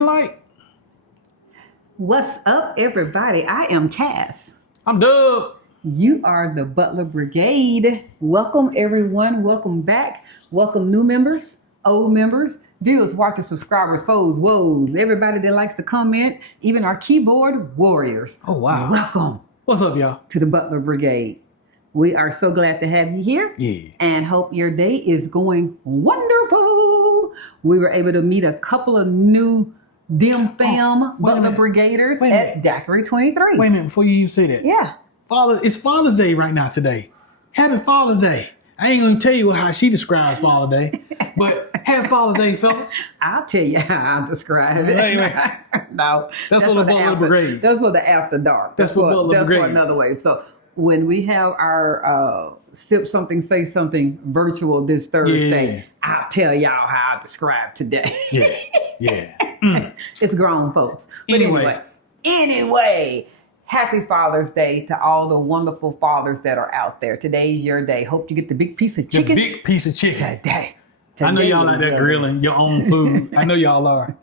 Like, What's up, everybody? I am Cass. I'm Dub. You are the Butler Brigade. Welcome, everyone. Welcome back. Welcome, new members, old members, viewers, watchers, subscribers, foes, woes, everybody that likes to comment, even our keyboard warriors. Oh, wow. Welcome What's up, y'all? to the Butler Brigade. We are so glad to have you here. Yeah. And hope your day is going wonderful. We were able to meet a couple of new fam Butler Brigaders at Daiquiri 23. Wait a minute, before you even say that. Yeah. It's Father's Day right now today. Happy Father's Day. I ain't gonna tell you how she describes Father's Day, but happy Father's Day, fellas. I'll tell you how I describe it. Wait. No, That's for the Butler Brigade. That's for the after dark. That's for Butler Brigade. For another way. So when we have our sip something, say something virtual this Thursday, Yeah. I'll tell y'all how I describe today. Yeah. It's grown folks. But anyway, happy Father's Day to all the wonderful fathers that are out there. Today's your day. Hope you get the big piece of chicken. The big piece of chicken. Today. I know y'all like that grilling your own food. I know y'all are.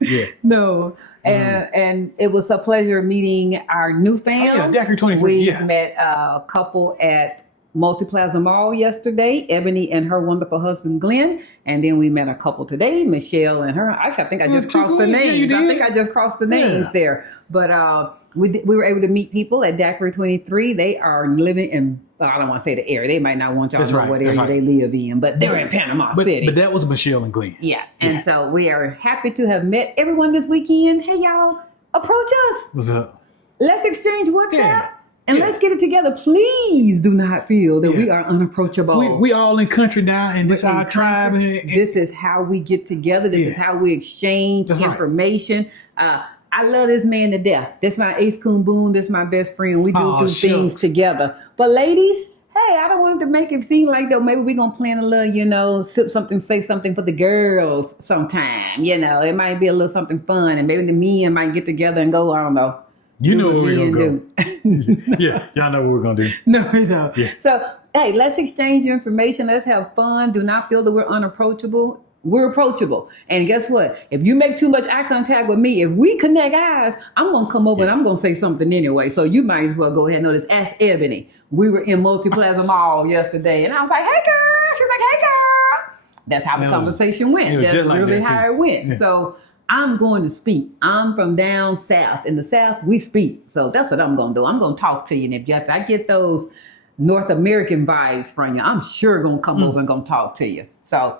Yeah. No. And it was a pleasure meeting our new fam. Oh, yeah, Daiquiri 23. We met a couple at Multiplaza Mall yesterday, Ebony and her wonderful husband Glenn, and then we met a couple today, Michelle and her. Actually, I think I just crossed the names. Yeah, you did. I think I just crossed the names there. But we were able to meet people at Daiquiri 23. They are living in, I don't want to say the area. They might not want y'all to know what area they live in, but they're in Panama City. But that was Michelle and Glenn. Yeah. And so we are happy to have met everyone this weekend. Hey, y'all, approach us. What's up? Let's exchange WhatsApp. Yeah. And let's get it together. Please do not feel that we are unapproachable. We all in country now, and this our tribe. This is how we get together. This is how we exchange information. I love this man to death. This my ace coon boon. This my best friend. We do things together. But ladies, hey, I don't want to make it seem like that. Maybe we're going to plan a little, sip something, say something for the girls sometime. It might be a little something fun. And maybe the men might get together and go, I don't know. You know where we're going to go. Yeah, y'all know what we're going to do. No. Yeah. So, hey, let's exchange information. Let's have fun. Do not feel that we're unapproachable. We're approachable. And guess what? If you make too much eye contact with me, if we connect eyes, I'm going to come over and I'm going to say something anyway. So you might as well go ahead and notice. Ask Ebony. We were in Multiplaza Mall yesterday. And I was like, hey, girl. She's like, hey, girl. That's how the conversation went. That's really how it went. Yeah. So I'm going to speak. I'm from down south. In the south, we speak. So that's what I'm going to do. I'm going to talk to you. And if I get those North American vibes from you, I'm sure going to come over and going to talk to you. So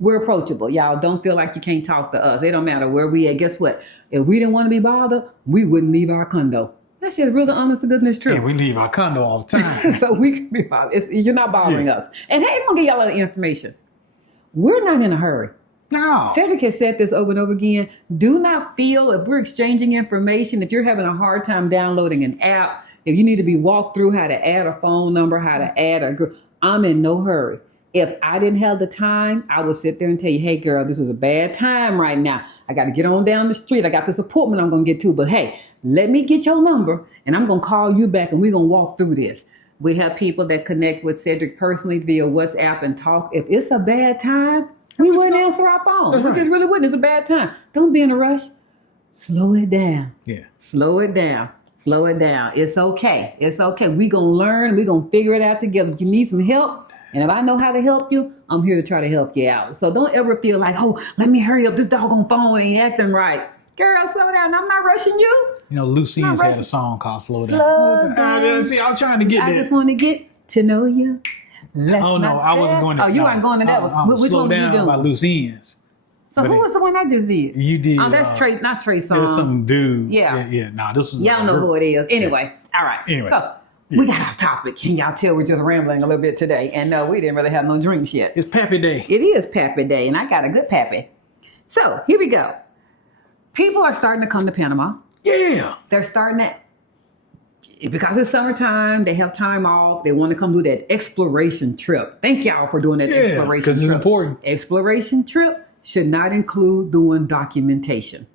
we're approachable. Y'all don't feel like you can't talk to us. It don't matter where we at. Guess what? If we didn't want to be bothered, we wouldn't leave our condo. That's just really honest to goodness truth. Yeah, we leave our condo all the time. So we can be bothered. You're not bothering us. And hey, I'm going to give y'all the information. We're not in a hurry. No. Cedric has said this over and over again. Do not feel if we're exchanging information, if you're having a hard time downloading an app, if you need to be walked through how to add a phone number, how to add a group, I'm in no hurry. If I didn't have the time, I would sit there and tell you, hey, girl, this is a bad time right now. I got to get on down the street. I got this appointment I'm going to get to. But hey, let me get your number and I'm going to call you back and we're going to walk through this. We have people that connect with Cedric personally via WhatsApp and talk. If it's a bad time, we wouldn't answer our phone. We just really wouldn't. It's a bad time. Don't be in a rush. Slow it down. Yeah. Slow it down. Slow it down. It's okay. It's okay. We're going to learn. We're going to figure it out together. If you need some help, and if I know how to help you, I'm here to try to help you out. So don't ever feel like, oh, let me hurry up. This doggone phone ain't acting right. Girl, slow down. I'm not rushing you. Lucine's had a song called Slow Down. Slow down. See, I'm trying to get that. I just want to get to know you. I wasn't going to. Oh, you weren't going to that one. Which one were you doing? By Lucine's. So who was the one I just did? You did. Oh, that's Trey, not Trey Songz. There's some dude. Yeah. Nah, this was. Y'all know who it is. Anyway, all right. Anyway. So we got off topic. Can y'all tell we're just rambling a little bit today? And no, we didn't really have no drinks yet. It's Pappy Day. It is Pappy Day, and I got a good Pappy. So here we go. People are starting to come to Panama. Yeah. They're starting to. Because it's summertime, they have time off. They want to come do that exploration trip. Thank y'all for doing that exploration trip. Because it's important. Exploration trip should not include doing documentation.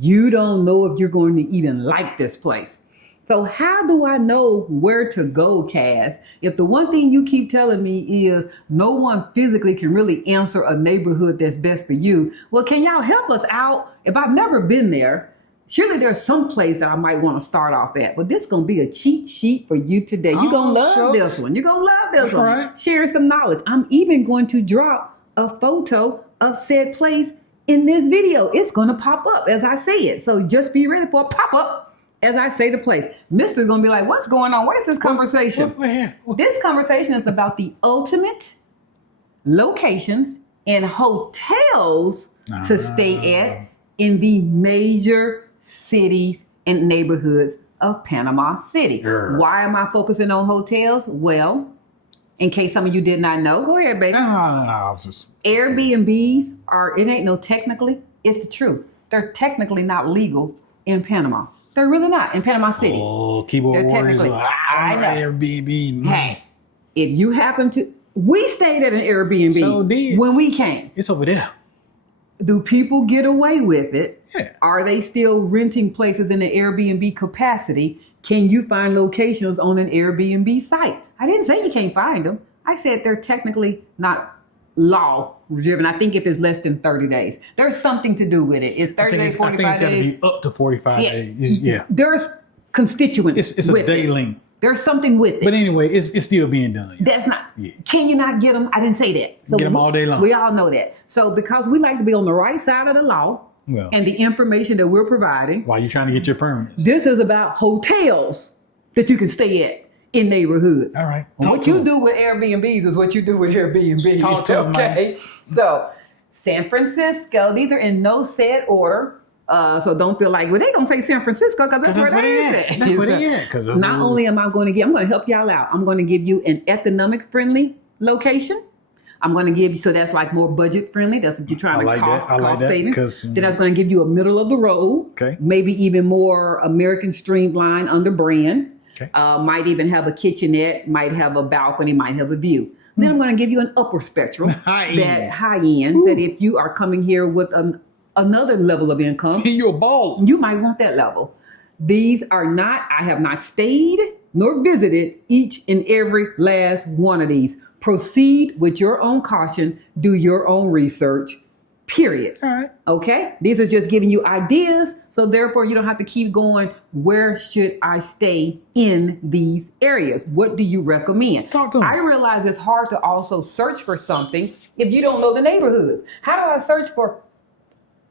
You don't know if you're going to even like this place. So how do I know where to go, Cass? If the one thing you keep telling me is no one physically can really answer a neighborhood that's best for you, well, can y'all help us out? If I've never been there, surely there's some place that I might want to start off at. But this is going to be a cheat sheet for you today. You're going to love this one. You're going to love this one. Right. Sharing some knowledge. I'm even going to drop a photo of said place in this video. It's going to pop up as I say it. So just be ready for a pop-up as I say the place. Mister's going to be like, what's going on? What is this conversation? This conversation is about the ultimate locations and hotels to stay at in the major cities and neighborhoods of Panama City. Why am I focusing on hotels? Well, in case some of you did not know, go ahead, baby. No, I was just... Airbnbs are, it ain't no technically, it's the truth. They're technically not legal in Panama. They're really not in Panama City. Oh, keyboard They're warriors. technically- I know. Airbnb. Hey, if you happen to, we stayed at an Airbnb So did. when we came. It's over there. Do people get away with it? Yeah. Are they still renting places in the Airbnb capacity? Can you find locations on an Airbnb site? I didn't say you can't find them. I said they're technically not law driven. I think if it's less than 30 days, there's something to do with it. It's 30 days, 45 I think it's got to days. be up to 45 Yeah. days. Yeah. There's constituents. It's a with day it. link. There's something with it. But anyway, it's still being done. That's not. Yeah. Can you not get them? I didn't say that. So Get them all day long. We all know that. So because we like to be on the right side of the law Well, and the information that we're providing, while you're trying to get your permits. this is about hotels that you can stay at in neighborhoods. All right. What you do with Airbnbs is what you do with Airbnbs. Talk to 'em, okay. So San Francisco, these are in no set order. So don't feel like, well, they gonna say San Francisco because that's where they at. That's where they at. Not only am I going to I'm going to help y'all out. I'm going to give you an economic friendly location. I'm going to give you, so that's like more budget friendly. That's what you're trying to cost saving. Then I was going to give you a middle of the road. Okay. Maybe even more American streamline under brand. Okay. Might even have a kitchenette, might have a balcony, might have a view. Then I'm going to give you an upper spectrum, high end, that if you are coming here with another level of income, you're a baller. you might want that level. These are not, I have not stayed nor visited each and every last one of these. Proceed with your own caution, do your own research, period. All right. Okay? These are just giving you ideas, so therefore you don't have to keep going, where should I stay in these areas? What do you recommend? Talk to 'em. I realize it's hard to also search for something if you don't know the neighborhoods. How do I search for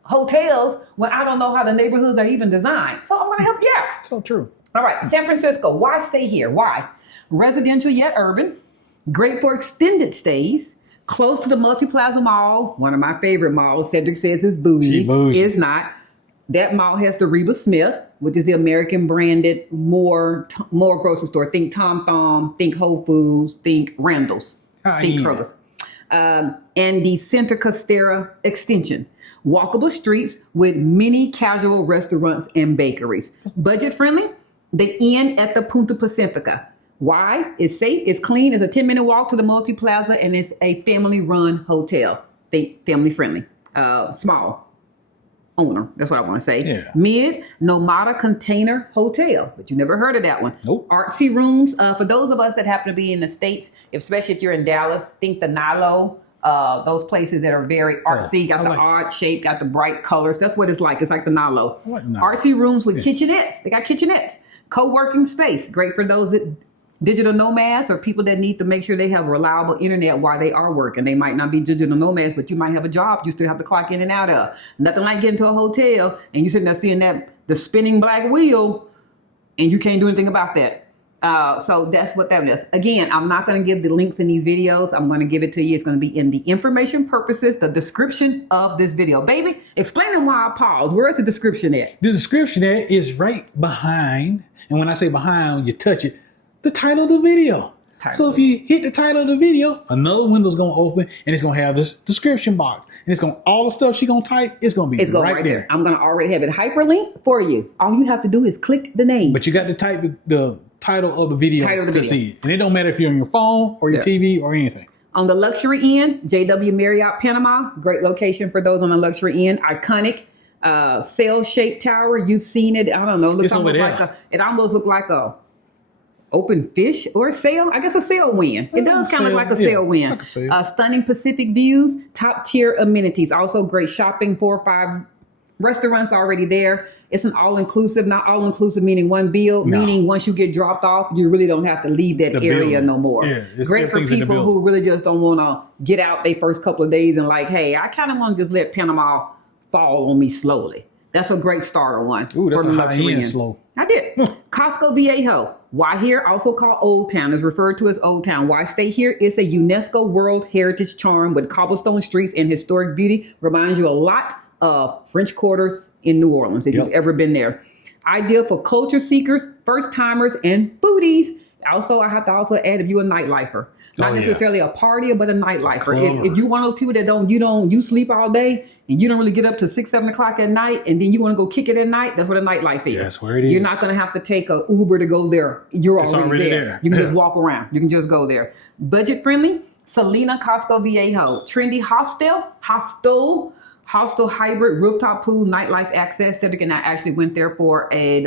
hotels when I don't know how the neighborhoods are even designed? So I'm going to help you out. So true. All right, San Francisco, why stay here? Why? Residential yet urban, great for extended stays, close to the Multi-Plaza Mall, one of my favorite malls. Cedric says it's bougie. She bougie. It's not. That mall has the Reba Smith, which is the American branded more grocery store. Think Tom Thumb, think Whole Foods, think Randall's, think Kroger's. And the Center Costera extension. Walkable streets with many casual restaurants and bakeries. Budget friendly, the Inn at the Punta Pacifica. Why? It's safe, it's clean, it's a 10-minute walk to the Multi-Plaza, and it's a family-run hotel. Think family friendly. Small owner, that's what I want to say. Yeah. Mid Nomada Container Hotel, but you never heard of that one. Nope. Artsy rooms, for those of us that happen to be in the States, especially if you're in Dallas, think the Nilo. Those places that are very artsy, got the odd shape, got the bright colors. That's what it's like. It's like the Nilo. Artsy rooms with kitchenettes. They got kitchenettes. Co-working space. Great for those that digital nomads or people that need to make sure they have reliable internet while they are working. They might not be digital nomads, but you might have a job you still have to clock in and out of. Nothing like getting to a hotel and you sitting there seeing the spinning black wheel and you can't do anything about that. So that's what that is. Again, I'm not going to give the links in these videos. I'm going to give it to you. It's going to be in the information purposes, the description of this video. Baby, explain them why I pause. Where's the description at? The description there is right behind, and when I say behind, when you touch it, the title of the video. So if you hit the title of the video, another window's going to open, and it's going to have this description box. And it's going to, all the stuff she's going to type, it's going to be right there. I'm going to already have it hyperlinked for you. All you have to do is click the name. But you got to type the title of the video to see it. And it don't matter if you're on your phone or your TV or anything. On the luxury end, JW Marriott Panama, great location for those on the luxury end. Iconic. Cell-shaped tower. You've seen it. I don't know. It's over It almost looked like a open fish or a sail. I guess a sail wind. It does kind of look like a sail wind. Like a sail. Stunning Pacific views, top tier amenities. Also great shopping, 4 or 5 restaurants already there. It's an all-inclusive, not all-inclusive meaning one bill, meaning once you get dropped off, you really don't have to leave that area no more. Yeah, great for people who really just don't want to get out their first couple of days and like, hey, I kind of want to just let Panama fall on me slowly. That's a great starter one. Ooh, that's a high-end slow. I did. Casco Viejo. Why here? Also called Old Town, is referred to as Old Town. Why stay here? It's a UNESCO World Heritage charm with cobblestone streets and historic beauty. Reminds you a lot of French Quarters in New Orleans, if you've ever been there. Ideal for culture seekers, first timers, and foodies. Also, I have to also add if you're a nightlifer. Not necessarily a partier, but a nightlifer. If you're one of those people that you sleep all day and you don't really get up to 6, 7 o'clock at night and then you want to go kick it at night, that's what a nightlife is. That's where it is. You're not going to have to take a Uber to go there. You're already there. You can just walk around. You can just go there. Budget friendly, Selena Casco Viejo. Trendy hostel hybrid, rooftop pool, nightlife access. Cedric and I actually went there for a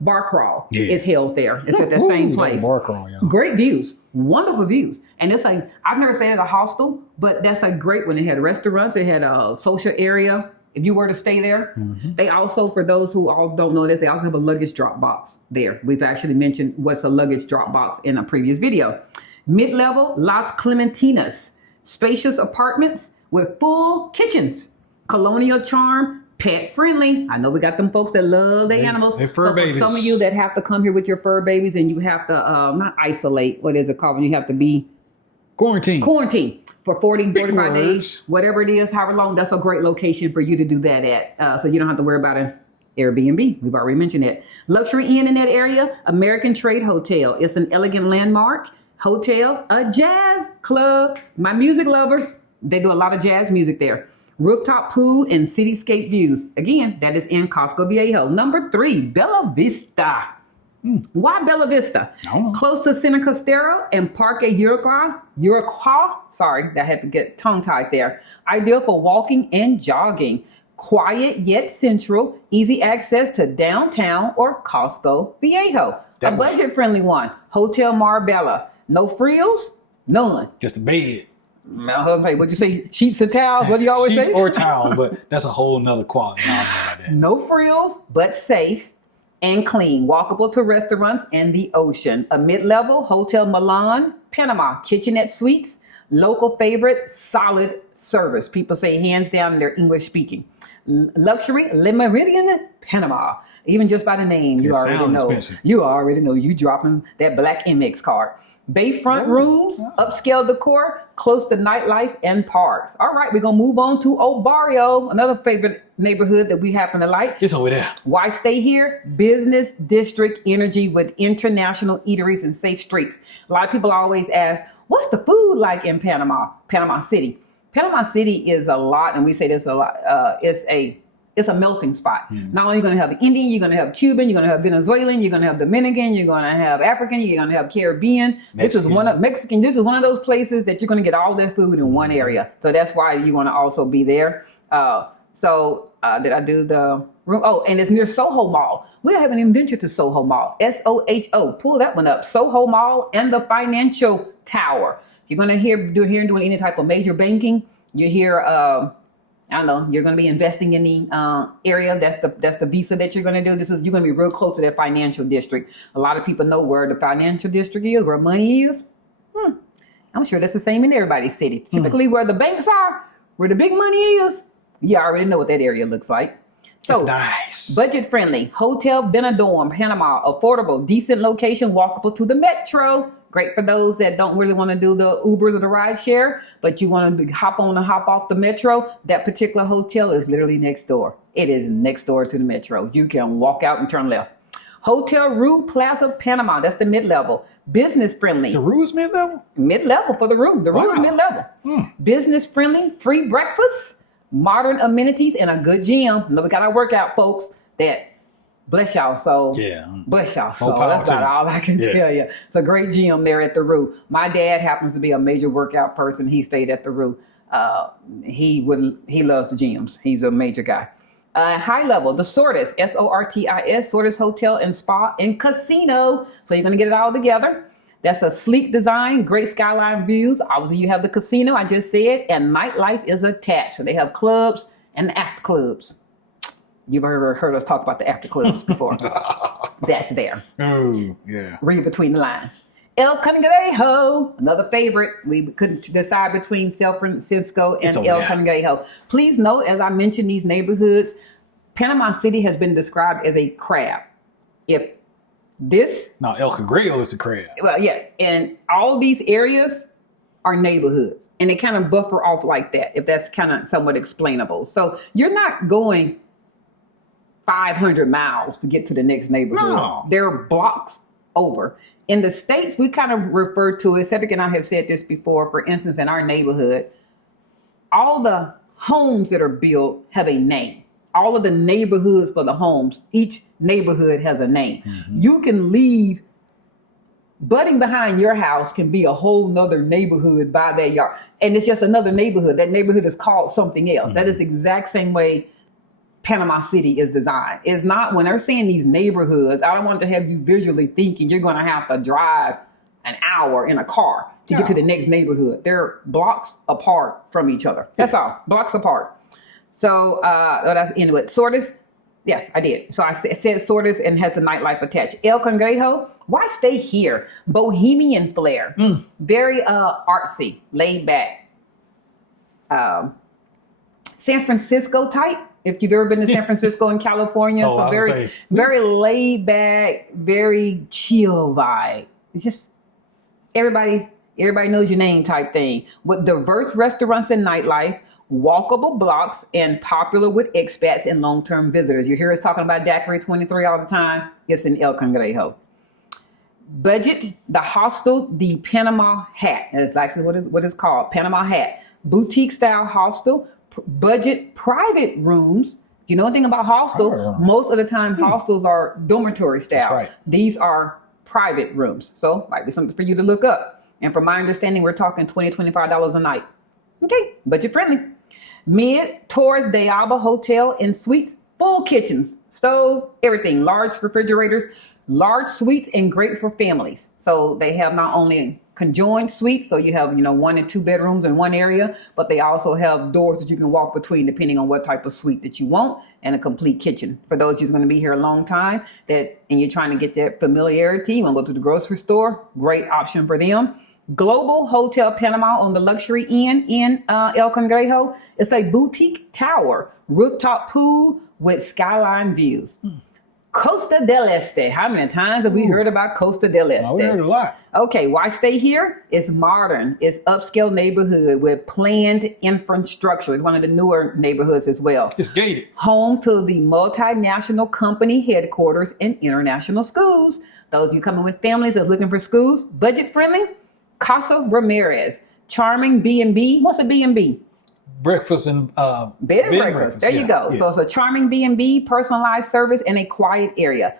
bar crawl. It's held there. It's at that same place. Bar crawl, Great views. Wonderful views. And it's like, I've never stayed at a hostel, but that's a great one. It had restaurants. It had a social area. If you were to stay there, they also, for those who all don't know this, they also have a luggage drop box there. We've actually mentioned what's a luggage drop box in a previous video. Mid-level, Las Clementinas. Spacious apartments with full kitchens. Colonial charm, pet friendly. I know we got them folks that love their animals. They're fur babies. Some of you that have to come here with your fur babies and you have to not isolate. What is it called when you have to be quarantine for 40, 45 days, whatever it is, however long. That's a great location for you to do that at. So you don't have to worry about an Airbnb. We've already mentioned it. Luxury inn in that area, American Trade Hotel. It's an elegant landmark hotel, a jazz club. My music lovers, they do a lot of jazz music there. Rooftop pool and cityscape views. Again, that is in Casco Viejo. Number 3, Bella Vista. Why Bella Vista? Close to Center Costero and Parque Iroquois. Sorry, that had to get tongue-tied there. Ideal for walking and jogging. Quiet yet central. Easy access to downtown or Casco Viejo. A budget-friendly one. Hotel Marbella. No frills? None. Just a bed. Hey, what'd you say? Sheets and towels? What do you always say? Sheets or towels, but that's a whole nother quality. No frills, but safe and clean. Walkable to restaurants and the ocean. A mid-level, Hotel Milan, Panama. Kitchenette suites. Local favorite, solid service. People say hands down they're English speaking. Luxury, Le Meridien, Panama. Even just by the name, you already know. Expensive. You already know. You dropping that black Amex card. Bayfront rooms, upscale decor, close to nightlife and parks. All right, we're going to move on to Obarrio, another favorite neighborhood that we happen to like. It's over there. Why stay here? Business district energy with international eateries and safe streets. A lot of people always ask, what's the food like in Panama City? Panama City is a lot, and we say this a lot, it's a melting spot. Not only are you going to have Indian, you're going to have Cuban, you're going to have Venezuelan, you're going to have Dominican, you're going to have African, you're going to have Caribbean. Mexican. This is one of those places that you're going to get all their food in one area. So that's why you want to also be there. Did I do the room? Oh, and it's near Soho Mall. We haven't even ventured to Soho Mall. SOHO. Pull that one up. Soho Mall and the Financial Tower. You're going to doing any type of major banking. You hear I don't know, you're going to be investing in the area. That's the visa that you're going to do. You're going to be real close to that financial district. A lot of people know where the financial district is, where money is. I'm sure that's the same in everybody's city. Typically where the banks are, where the big money is, you already know what that area looks like. So nice. Budget friendly. Hotel Benidorm, Panama. Affordable, decent location, walkable to the metro. Great for those that don't really want to do the Ubers or the ride share, but you want to hop on and hop off the metro. That particular hotel is literally next door. It is next door to the metro. You can walk out and turn left. Hotel Rue Plaza, Panama. That's the mid-level. Business friendly. The Rue is mid-level? Mid-level for the Rue. The Rue is mid-level. Business friendly, free breakfast, modern amenities, and a good gym. We got our workout, folks. That bless y'all soul. Yeah. Bless y'all soul. That's about all I can tell you. It's a great gym there at the Rue. My dad happens to be a major workout person. He stayed at the Rue. He loves the gyms. He's a major guy. High level, the Sortis, Sortis, Sortis Hotel and Spa and Casino. So you're going to get it all together. That's a sleek design, great skyline views. Obviously, you have the casino, I just said, and nightlife is attached. So they have clubs and after clubs. You've heard us talk about the after clubs before. That's there. Oh, yeah. Read between the lines. El Cangrejo, another favorite. We couldn't decide between San Francisco and El Cangrejo. Please note, as I mentioned these neighborhoods, Panama City has been described as a crab. No, El Cangrejo is the crab. Well, yeah, and all these areas are neighborhoods, and they kind of buffer off like that, if that's kind of somewhat explainable. So you're not going 500 miles to get to the next neighborhood. No. They're blocks over. In the States, we kind of refer to it, Cedric and I have said this before, for instance, in our neighborhood, all the homes that are built have a name. All of the neighborhoods for the homes, each neighborhood has a name. Mm-hmm. You can leave, butting behind your house can be a whole nother neighborhood by their yard. And it's just another neighborhood. That neighborhood is called something else. Mm-hmm. That is the exact same way Panama City is designed. It's not, when they're saying these neighborhoods, I don't want to have you visually thinking you're going to have to drive an hour in a car to get to the next neighborhood. They're blocks apart from each other. That's all, blocks apart. So that's anyway. Sortis, yes, I did. So I said Sortis and has the nightlife attached. El Cangrejo, why stay here? Bohemian flair, very artsy, laid back. San Francisco type. If you've ever been to San Francisco in California, so very laid back, very chill vibe. It's just everybody knows your name type thing. With diverse restaurants and nightlife, walkable blocks, and popular with expats and long-term visitors. You hear us talking about Daiquiri 23 all the time. It's in El Cangrejo. Budget, the hostel, the Panama Hat. That's actually what it's called, Panama Hat. Boutique style hostel, budget private rooms. If you know anything about hostel, most of the time hostels are dormitory style. That's right. These are private rooms. So might be something for you to look up. And from my understanding, we're talking $20, $25 a night. Okay, budget friendly. Mid Torres de Alba Hotel and Suites, full kitchens, stove, everything, large refrigerators, large suites, and great for families. So they have not only conjoined suites, so you have 1 and 2 bedrooms in one area, but they also have doors that you can walk between depending on what type of suite that you want, and a complete kitchen. For those of you who's going to be here a long time and you're trying to get that familiarity, you want to go to the grocery store, great option for them. Global Hotel Panama on the luxury end in El Cangrejo. It's a boutique tower, rooftop pool with skyline views. Costa del Este. How many times have we heard about Costa del Este? We heard a lot. Okay, why stay here? It's modern. It's upscale neighborhood with planned infrastructure. It's one of the newer neighborhoods as well. It's gated. Home to the multinational company headquarters and international schools. Those of you coming with families that's looking for schools, budget friendly. Casa Ramirez, charming B&B. What's a B&B? Breakfast and bed and breakfast. There you go. Yeah. So it's a charming B&B, personalized service in a quiet area.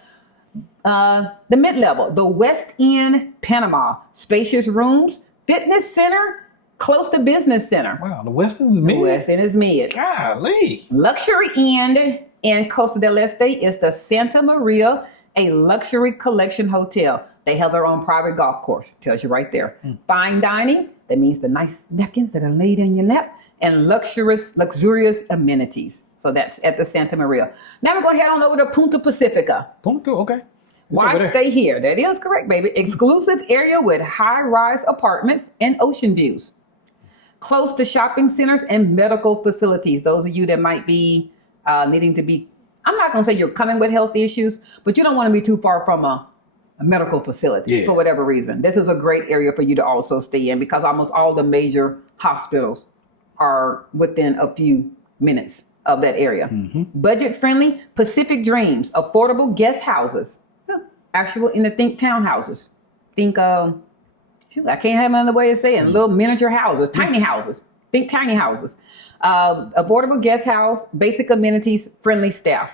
The mid-level, the West End Panama, spacious rooms, fitness center, close to business center. Wow, the West End is mid. The West End is mid. Golly. Luxury end in Costa del Este is the Santa Maria, a luxury collection hotel. They have their own private golf course. Tells you right there. Fine dining. That means the nice napkins that are laid in your lap. And luxurious amenities. So that's at the Santa Maria. Now we're going to head on over to Punta Pacifica. Punta, okay. Why stay here? That is correct, baby. Exclusive area with high-rise apartments and ocean views. Close to shopping centers and medical facilities. Those of you that might be needing to be, I'm not going to say you're coming with health issues, but you don't want to be too far from a medical facility for whatever reason. This is a great area for you to also stay in because almost all the major hospitals are within a few minutes of that area. Budget friendly, Pacific Dreams, affordable guest houses. Actual in the think townhouses. Think I can't have another way of saying little miniature houses, tiny houses. Think tiny houses. Affordable guest house, basic amenities, friendly staff.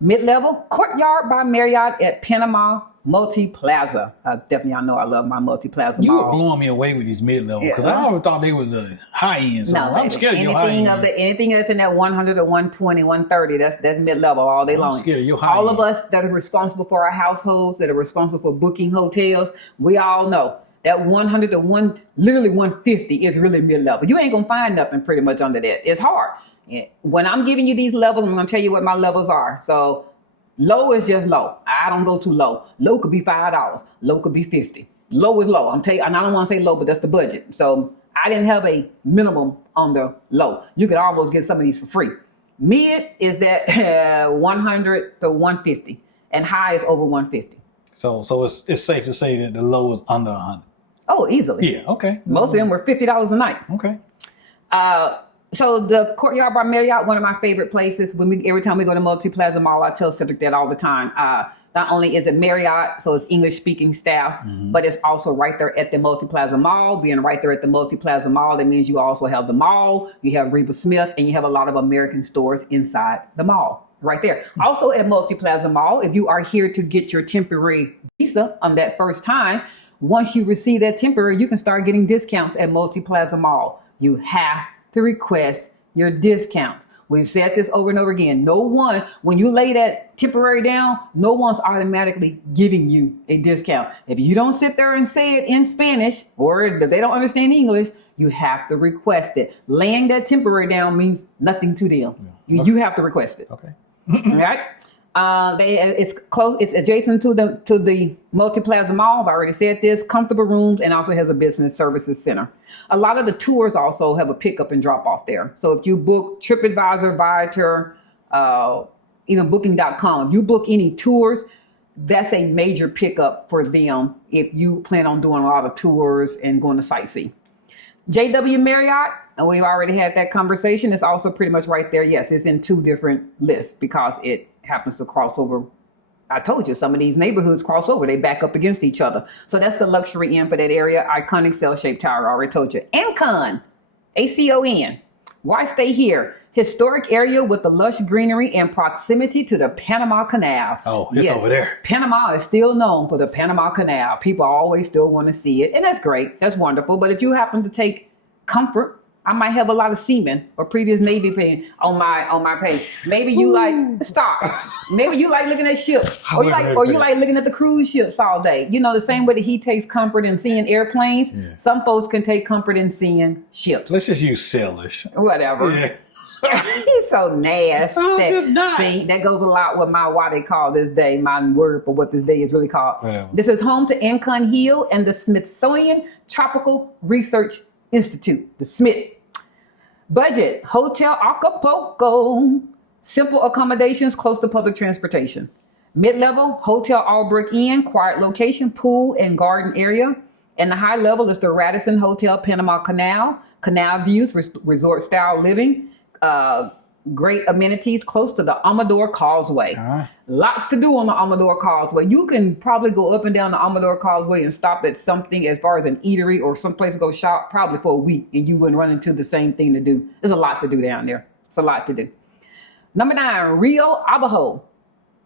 Mid-level, Courtyard by Marriott at Panama Multi-Plaza. Definitely, I know I love my Multi-Plaza You were mall. blowing me away with these mid-level because Yeah. I always thought they was a high end. So No, I'm baby. scared of your high end. Anything that's in that 100 or 120, 130, that's mid-level all day long. I'm scared of your high All end. of us that are responsible for our households, that are responsible for booking hotels, we all know that 100 to literally 150 is really mid-level. You ain't gonna find nothing pretty much under that. It's hard. When I'm giving you these levels, I'm gonna tell you what my levels are. So low is just low. I don't go too low. Low could be $5. Low could be 50. Low is low. I'm telling you, and I don't want to say low, but that's the budget. So I didn't have a minimum on the low. You could almost get some of these for free. Mid is that 100 to 150, and high is over 150. So it's safe to say that the low is under 100. Oh, easily. Yeah. Okay. Most of them were $50 a night. Okay. So the Courtyard by Marriott, one of my favorite places. Every time we go to Multi-Plaza Mall, I tell Cedric that all the time. Not only is it Marriott, so it's English-speaking staff, but it's also right there at the Multi-Plaza Mall. Being right there at the Multi-Plaza Mall, that means you also have the mall, you have Reba Smith, and you have a lot of American stores inside the mall, right there. Also at Multi-Plaza Mall, if you are here to get your temporary visa on that first time, once you receive that temporary, you can start getting discounts at Multi-Plaza Mall. You have to request your discounts. We've said this over and over again. No one, when you lay that temporary down, no one's automatically giving you a discount. If you don't sit there and say it in Spanish, or if they don't understand English, you have to request it. Laying that temporary down means nothing to them. Yeah. You have to request it. Okay. All right. It's close. It's adjacent to the Multi-Plaza Mall. I've already said this. Comfortable rooms, and also has a business services center. A lot of the tours also have a pickup and drop off there. So if you book TripAdvisor, Viator, even Booking.com, if you book any tours, that's a major pickup for them if you plan on doing a lot of tours and going to sightsee. JW Marriott, and we've already had that conversation. It's also pretty much right there. Yes, it's in two different lists because it happens to cross over. I told you some of these neighborhoods cross over. They back up against each other. So that's the luxury inn for that area. Iconic cell-shaped tower. I already told you. Ancon, ACON. Why stay here? Historic area with the lush greenery and proximity to the Panama Canal. Oh, it's over there. Panama is still known for the Panama Canal. People always still want to see it. And that's great. That's wonderful. But if you happen to take comfort, I might have a lot of seamen or previous Navy pay on my page. Maybe you Maybe you like looking at ships, or you like looking at the cruise ships all day. You know, the same way that he takes comfort in seeing airplanes. Yeah. Some folks can take comfort in seeing ships. Let's just use sailors. Whatever. Yeah. He's so nasty. See, that goes a lot with why they call this day, my word for what this day is really called. Yeah. This is home to Ancon Hill and the Smithsonian Tropical Research Institute, the Smith. Budget, Hotel Acapulco, simple accommodations close to public transportation. Mid-level, Hotel Albrook Inn, quiet location, pool and garden area. And the high level is the Radisson Hotel Panama Canal, canal views, resort style living, great amenities close to the Amador Causeway. Lots to do on the Amador Causeway. You can probably go up and down the Amador Causeway and stop at something as far as an eatery or someplace to go shop probably for a week, and you wouldn't run into the same thing to do. There's a lot to do down there. It's a lot to do. Number 9, Rio Abajo.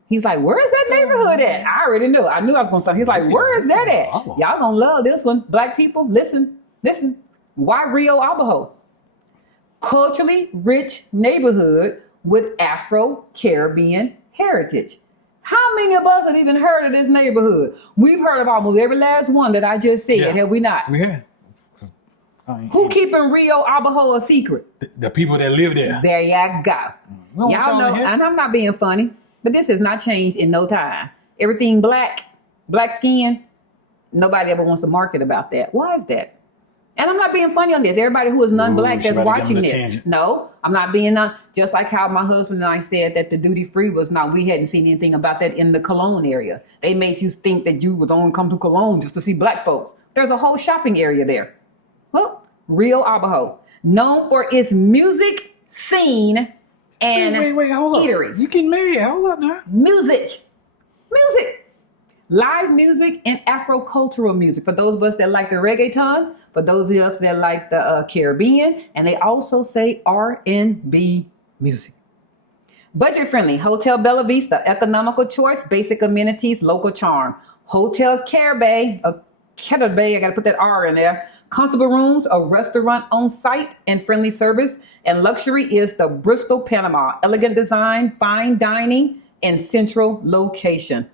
He's like, where is that neighborhood at? I already knew. I knew I was going to start. He's like, where is that at? Y'all going to love this one. Black people, listen. Why Rio Abajo? Culturally rich neighborhood with Afro-Caribbean heritage. How many of us have even heard of this neighborhood? We've heard of almost every last one that I just said, have we not? We have. Who keeping Rio Abajo a secret? The people that live there. There you go. Y'all know, and I'm not being funny, but this has not changed in no time. Everything black skin, nobody ever wants to market about that. Why is that? And I'm not being funny on this. Everybody who is non-black that's watching this. No, I'm not being just like how my husband and I said that the duty free was not, we hadn't seen anything about that in the Cologne area. They made you think that you would only come to Cologne just to see black folks. There's a whole shopping area there. Well, Rio Abajo, known for its music scene and hold eateries. Up. You getting mad? Hold up now. Music. Live music and Afro-cultural music. For those of us that like the reggaeton, for those of us that like the Caribbean, and they also say R&B music. Budget friendly, Hotel Bella Vista, economical choice, basic amenities, local charm. Hotel Care Bay, I got to put that R in there. Comfortable rooms, a restaurant on site, and friendly service. And luxury is the Bristol, Panama. Elegant design, fine dining, and central location.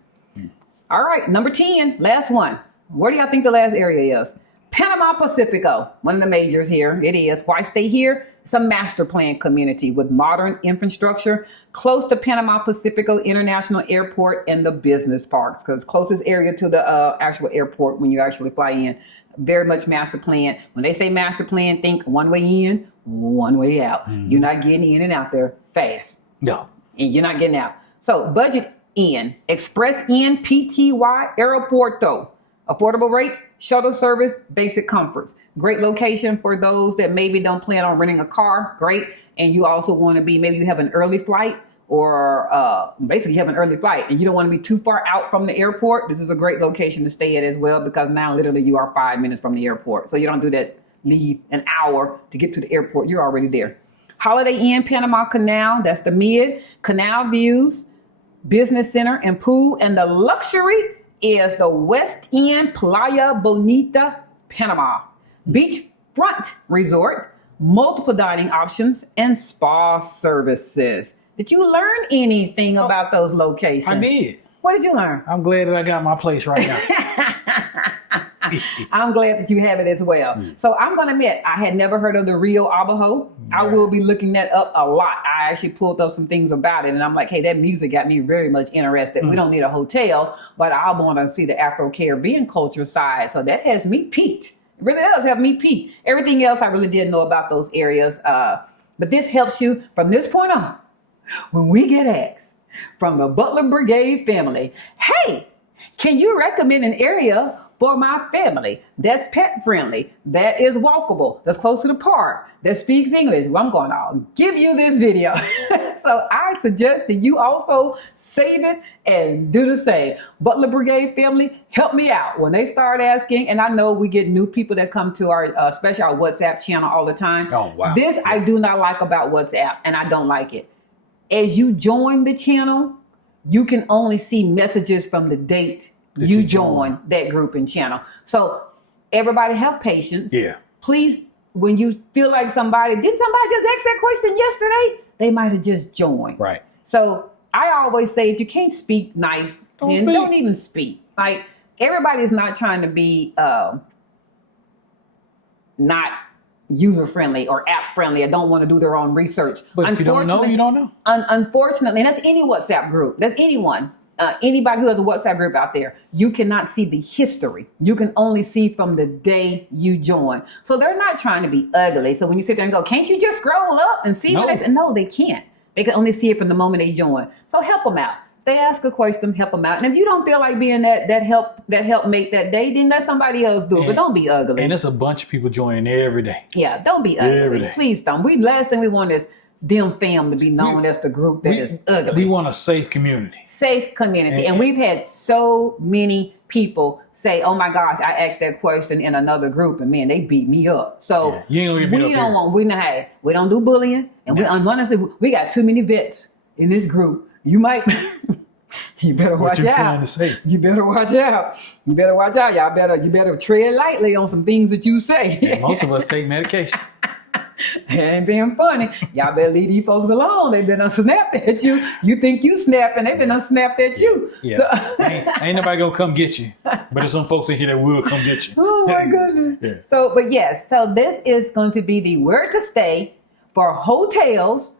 All right, number 10, last one. Where do y'all think the last area is? Panama Pacifico, one of the majors here. It is. Why stay here? It's a master plan community with modern infrastructure close to Panama Pacifico International Airport and the business parks, because closest area to the actual airport when you actually fly in. Very much master plan. When they say master plan, think one way in, one way out. Mm-hmm. You're not getting in and out there fast. No. And you're not getting out. So budget in, express in, PTY, aeroporto. Affordable rates, shuttle service, basic comforts. Great location for those that maybe don't plan on renting a car. Great. And you also want to be, maybe you have an early flight or basically you have an early flight and you don't want to be too far out from the airport. This is a great location to stay at as well, because now literally you are 5 minutes from the airport. So you don't do that, leave an hour to get to the airport. You're already there. Holiday Inn, Panama Canal. That's the mid. Canal views, business center and pool. And the luxury is the West End Playa Bonita, Panama. Beachfront resort, multiple dining options, and spa services. Did you learn anything about those locations? I did. What did you learn? I'm glad that I got my place right now. I'm glad that you have it as well. So I'm going to admit, I had never heard of the Rio Abajo. Yeah. I will be looking that up a lot. I actually pulled up some things about it, and I'm like, hey, that music got me very much interested. We don't need a hotel, but I want to see the Afro-Caribbean culture side. So that has me piqued. It really does have me piqued. Everything else I really didn't know about those areas. But this helps you from this point on. When we get asked from the Butler Brigade family, hey, can you recommend an area for my family that's pet friendly, that is walkable, that's close to the park, that speaks English? Well, I'm going to give you this video. So I suggest that you also save it and do the same. Butler Brigade family, help me out when they start asking. And I know we get new people that come to our, especially our WhatsApp channel all the time. Oh, wow. This I do not like about WhatsApp, and I don't like it. As you join the channel, you can only see messages from the date you join that group and channel. So everybody have patience. Yeah. Please, when you feel like did somebody just ask that question yesterday? They might have just joined. Right. So I always say, if you can't speak nice, then don't even speak. Like, everybody's not trying to be not user-friendly or app-friendly or don't want to do their own research. But if you don't know, you don't know. Unfortunately, and that's any WhatsApp group. That's anyone. Anybody who has a WhatsApp group out there, you cannot see the history. You can only see from the day you join. So they're not trying to be ugly. So when you sit there and go, can't you just scroll up and see what it's? No, they can't. They can only see it from the moment they join. So help them out. They ask a question, help them out. And if you don't feel like being that help make that day, then let somebody else do it. But don't be ugly. And it's a bunch of people joining every day. Yeah, don't be ugly. Every day. Please don't. Last thing we want is them fam to be known as the group that is ugly. We want a safe community. Safe community. And we've had so many people say, oh my gosh, I asked that question in another group and man, they beat me up. So you ain't gonna get beat up here. We don't do bullying. And honestly, we got too many vets in this group. You might you better watch out. Trying to say? You better watch out. You better watch out. You better tread lightly on some things that you say. Yeah, most of us take medication. It ain't being funny. Y'all better leave these folks alone. They've been snapped at you. You think you snapping, they've been snapped at you. Yeah. So, ain't nobody gonna come get you. But there's some folks in here that will come get you. Oh my goodness. Yeah. So this is going to be the where to stay for hotels.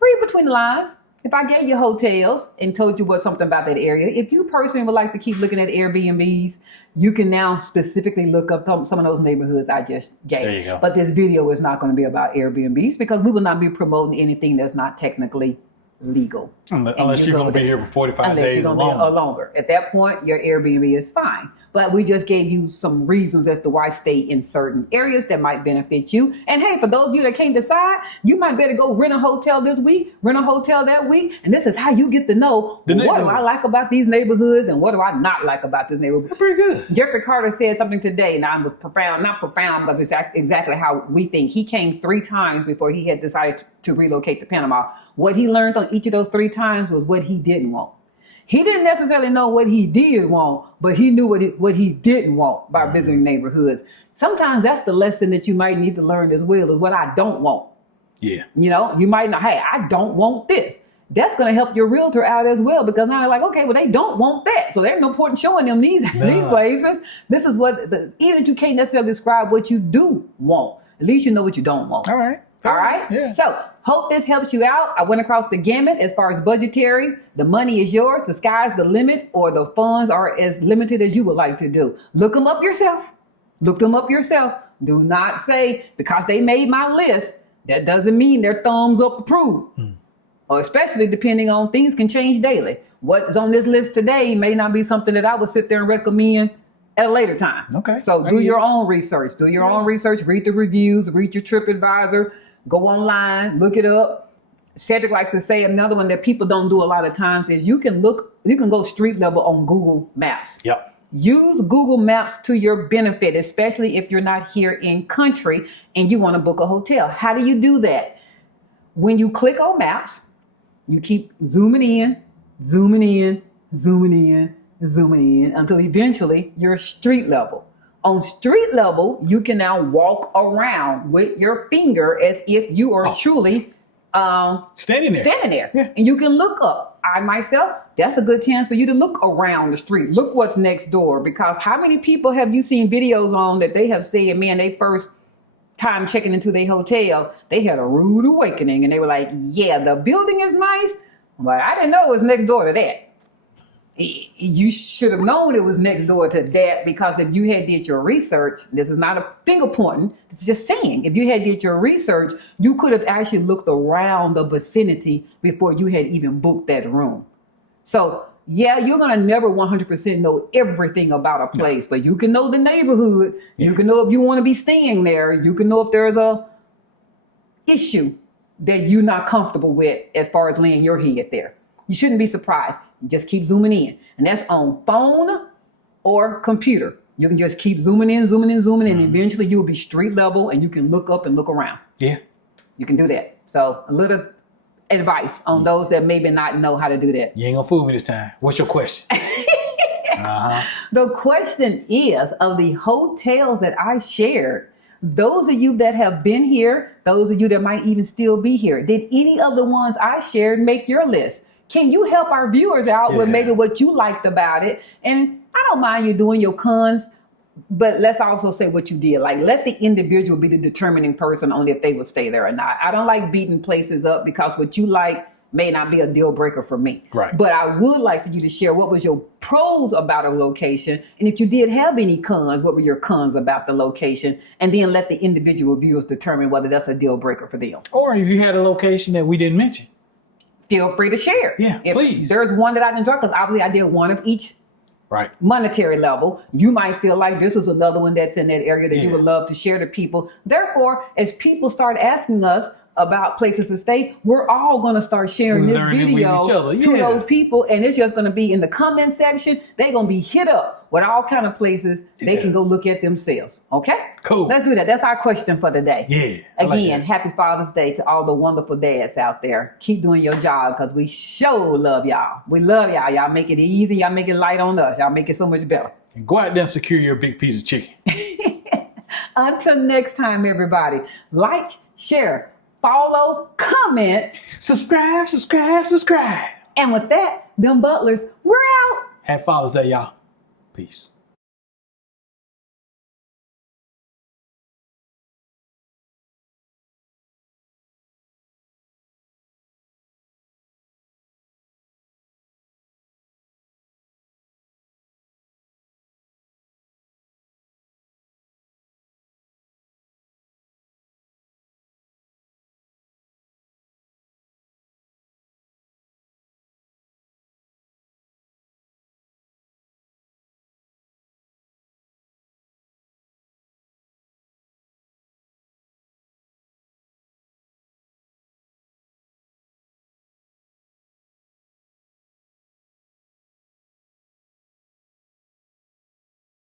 Read between the lines. If I gave you hotels and told you something about that area, if you personally would like to keep looking at Airbnbs, you can now specifically look up some of those neighborhoods I just gave. There you go. But this video is not going to be about Airbnbs because we will not be promoting anything that's not technically legal. Unless you're going to be here for 45 days or longer. At that point, your Airbnb is fine. But we just gave you some reasons as to why stay in certain areas that might benefit you. And hey, for those of you that can't decide, you might better go rent a hotel this week, rent a hotel that week. And this is how you get to know what do I like about these neighborhoods and what do I not like about this neighborhood. That's pretty good. Jeffrey Carter said something today, and I was not profound, but it's exactly how we think. He came 3 times before he had decided to relocate to Panama. What he learned on each of those 3 times was what he didn't want. He didn't necessarily know what he did want, but he knew what he didn't want by visiting neighborhoods. Sometimes that's the lesson that you might need to learn as well, is what I don't want. Yeah. You know, you might know, hey, I don't want this. That's going to help your realtor out as well, because now they're like, okay, well, they don't want that. So there's no point in showing them these places. This is what, even if you can't necessarily describe what you do want, at least you know what you don't want. All right. All right. Yeah. So hope this helps you out. I went across the gamut as far as budgetary. The money is yours. The sky's the limit, or the funds are as limited as you would like to do. Look them up yourself. Look them up yourself. Do not say, because they made my list, that doesn't mean they're thumbs up approved. Or especially depending on, things can change daily. What's on this list today may not be something that I would sit there and recommend at a later time. Okay. So do your own research. Do your own research. Read the reviews. Read your TripAdvisor. Go online. Look it up. Cedric likes to say another one that people don't do a lot of times is you can go street level on Google Maps. Yep. Use Google Maps to your benefit, especially if you're not here in country and you want to book a hotel. How do you do that? When you click on Maps, you keep zooming in, zooming in, zooming in, zooming in until eventually you're street level. On street level, you can now walk around with your finger as if you are truly standing there. Yeah. And you can look up. I myself, that's a good chance for you to look around the street. Look what's next door, because how many people have you seen videos on that they have said, man, they first time checking into their hotel, they had a rude awakening and they were like, yeah, the building is nice, but I didn't know it was next door to that. You should have known it was next door to that, because if you had did your research, this is not a finger pointing, it's just saying, if you had did your research, you could have actually looked around the vicinity before you had even booked that room. So yeah, you're going to never 100% know everything about a place, but you can know the neighborhood. Yeah. You can know if you want to be staying there. You can know if there's a issue that you're not comfortable with as far as laying your head there. You shouldn't be surprised. Just keep zooming in. And that's on phone or computer. You can just keep zooming in, zooming in, zooming in, and eventually you'll be street level and you can look up and look around. Yeah. You can do that. So a little advice on those that maybe not know how to do that. You ain't gonna fool me this time. What's your question? The question is, of the hotels that I shared, those of you that have been here, those of you that might even still be here, did any of the ones I shared make your list? Can you help our viewers out with maybe what you liked about it? And I don't mind you doing your cons, but let's also say what you did. Like, let the individual be the determining person on if they would stay there or not. I don't like beating places up, because what you like may not be a deal breaker for me. Right. But I would like for you to share what was your pros about a location. And if you did have any cons, what were your cons about the location? And then let the individual viewers determine whether that's a deal breaker for them. Or if you had a location that we didn't mention, feel free to share. Yeah, if please. There's one that I enjoy, because obviously I did one of each monetary level. You might feel like this is another one that's in that area that you would love to share to people. Therefore, as people start asking us about places to stay, we're all going to start sharing this video to those people, and it's just going to be in the comment section. They're going to be hit up with all kind of places they can go look at themselves. Okay? Cool. Let's do that. That's our question for the day. Yeah. Again, happy Father's Day to all the wonderful dads out there. Keep doing your job, because we sure love y'all. We love y'all. Y'all make it easy. Y'all make it light on us. Y'all make it so much better. And go out there and secure your big piece of chicken. Until next time, everybody, like, share, follow, comment, subscribe. And with that, DemButlers, we're out. Happy Father's Day, y'all. Peace.